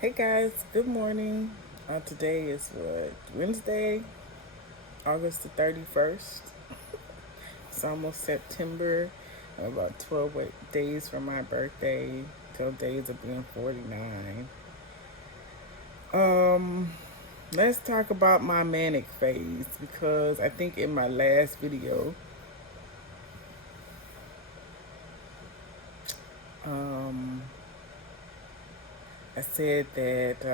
Hey guys, good morning. Today is what? Wednesday, August the 31st. It's almost September. About 12 days from my birthday. 12 days of being 49. Um, let's talk about my manic phase because I think in my last video, um, I said that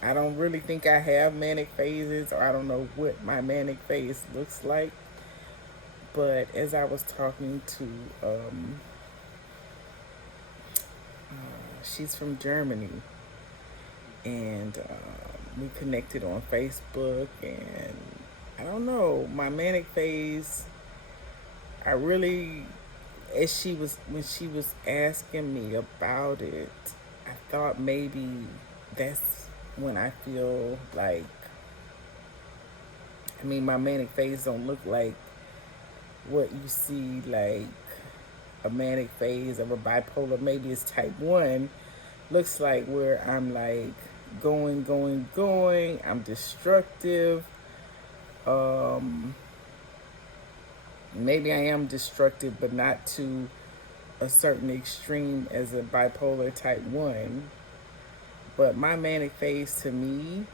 I don't really think I have manic phases, or I don't know what my manic phase looks like. But as I was talking to, she's from Germany, and we connected on Facebook, and I don't know, my manic phase, I really, as she was, when she was asking me about it, I thought maybe that's when I feel like, I mean, my manic phase don't look like what you see like a manic phase of a bipolar. Maybe it's type 1. Looks like where I'm like going. I'm destructive. Um, Maybe I am destructive, but not to a certain extreme as a bipolar type 1. But my manic phase to me,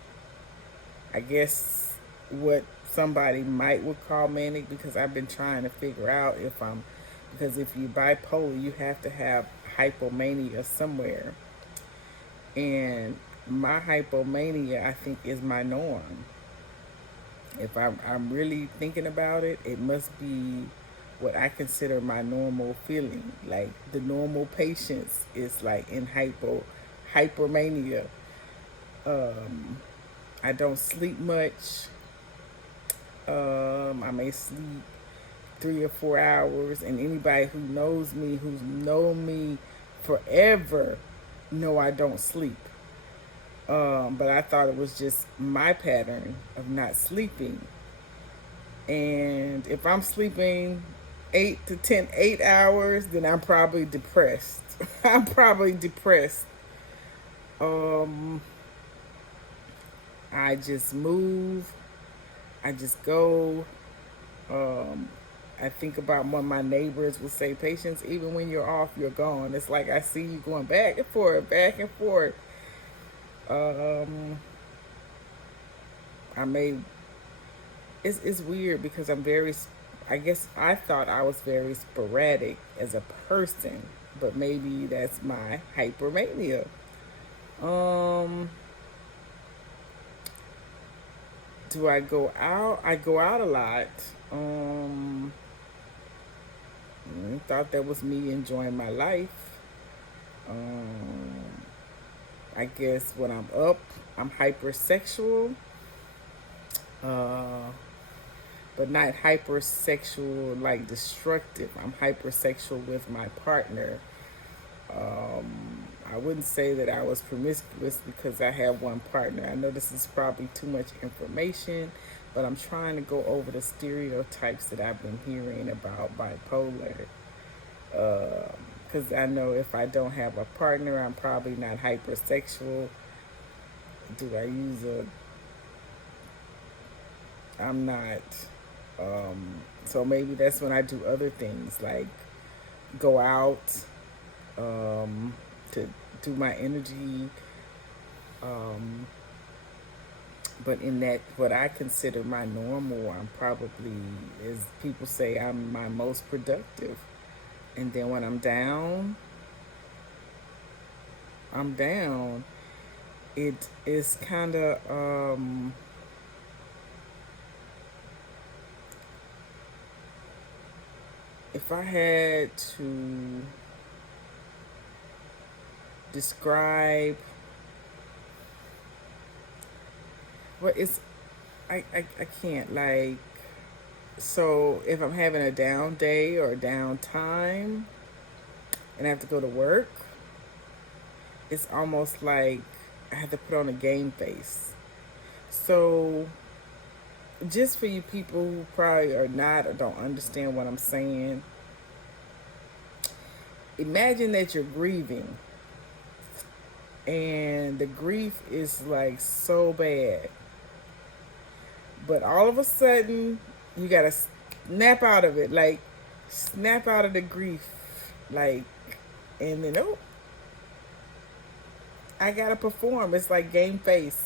I guess what somebody might would call manic, because I've been trying to figure out if I'm, because if you bipolar, you have to have hypomania somewhere. And my hypomania, I think, is my norm. If I'm really thinking about it, it must be what I consider my normal feeling. Like the normal patients is like in hypermania. Um, I don't sleep much. I may sleep 3 or 4 hours, and anybody who knows me, who's known me forever, know I don't sleep. But I thought it was just my pattern of not sleeping. And if I'm sleeping 8 hours, then I'm probably depressed. I'm probably depressed. Um, I just move. I just go. Um, I think about what my neighbors would say, patience, even when you're off, you're gone. It's like I see you going back and forth, back and forth. Um, I may, it's weird because I'm very, I guess I thought I was very sporadic as a person, but maybe that's my hypermania. Um, do I go out? I go out a lot. Um, Thought that was me enjoying my life. Um, I guess when I'm up, I'm hypersexual, uh, but not hypersexual like destructive. I'm hypersexual with my partner. I wouldn't say that I was promiscuous because I have one partner. I know this is probably too much information, but I'm trying to go over the stereotypes that I've been hearing about bipolar. Because I know if I don't have a partner, I'm probably not hypersexual. Do I use a? I'm not. So maybe that's when I do other things like go out to do my energy. Um, but in that, what I consider my normal, I'm probably, as people say, I'm my most productive. And then when I'm down, I'm down. It is kind of, if I had to describe what is, I can't like, so if I'm having a down day or a down time and I have to go to work, it's almost like I have to put on a game face. So just for you people who probably are not or don't understand what I'm saying, imagine that you're grieving and the grief is like so bad. But all of a sudden, you gotta snap out of it, like snap out of the grief, like, and then oh, I gotta perform. It's like game face.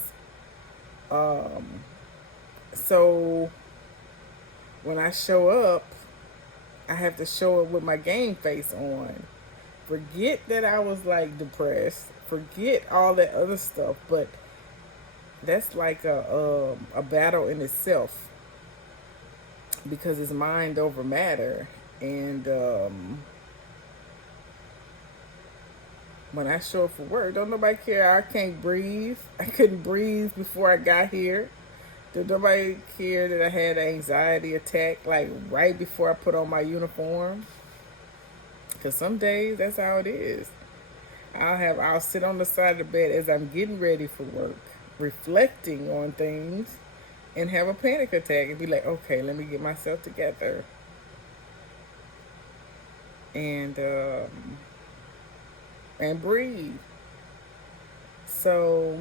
Um, so when I show up, I have to show up with my game face on. Forget that I was like depressed. Forget all that other stuff. But that's like a battle in itself because it's mind over matter. And when I show up for work, don't nobody care. I can't breathe. I couldn't breathe before I got here. Did nobody care that I had an anxiety attack like right before I put on my uniform? Because some days that's how it is. I'll sit on the side of the bed as I'm getting ready for work, reflecting on things, and have a panic attack and be like, okay, let me get myself together. And breathe. So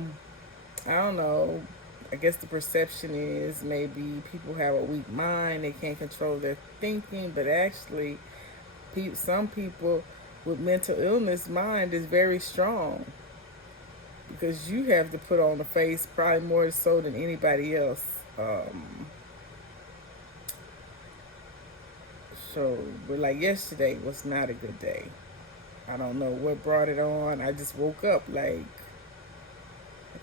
I don't know. I guess the perception is maybe people have a weak mind, they can't control their thinking, but actually, some people with mental illness mind is very strong because you have to put on the face probably more so than anybody else. But like yesterday was not a good day. I don't know what brought it on. I just woke up like,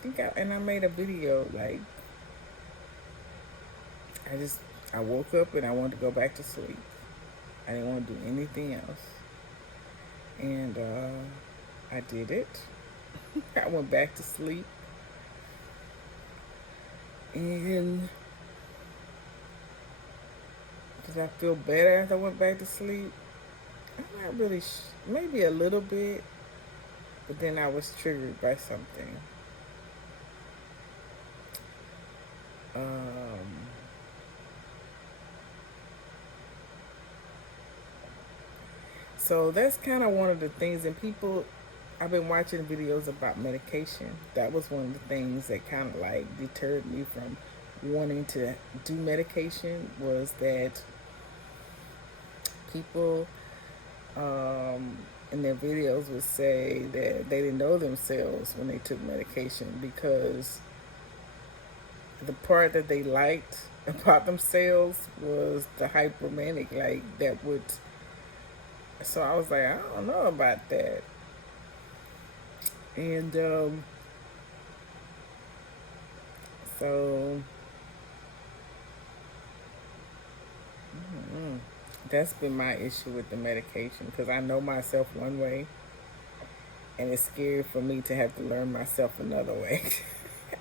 I made a video like, I woke up and I wanted to go back to sleep. I didn't want to do anything else. And I did it. I went back to sleep. And did I feel better after I went back to sleep? I'm not really, maybe a little bit. But then I was triggered by something. So that's kind of one of the things. And I've been watching videos about medication. That was one of the things that kind of like deterred me from wanting to do medication, was that people in their videos would say that they didn't know themselves when they took medication because the part that they liked about themselves was the hypomanic, like that would. So I was like, I don't know about that. And so that's been my issue with the medication, because I know myself one way and it's scary for me to have to learn myself another way.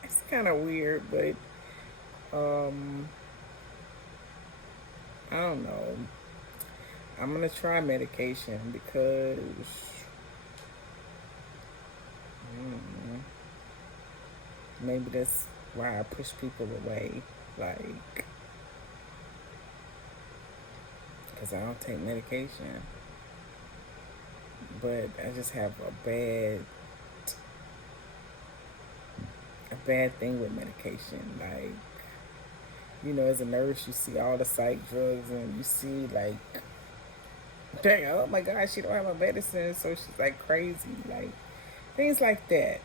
It's kind of weird, but I don't know. I'm gonna try medication because maybe that's why I push people away, like, because I don't take medication. But I just have a bad thing with medication. Like, as a nurse, you see all the psych drugs and you see like, dang, oh my God, she don't have a medicine, so she's like crazy, like things like that.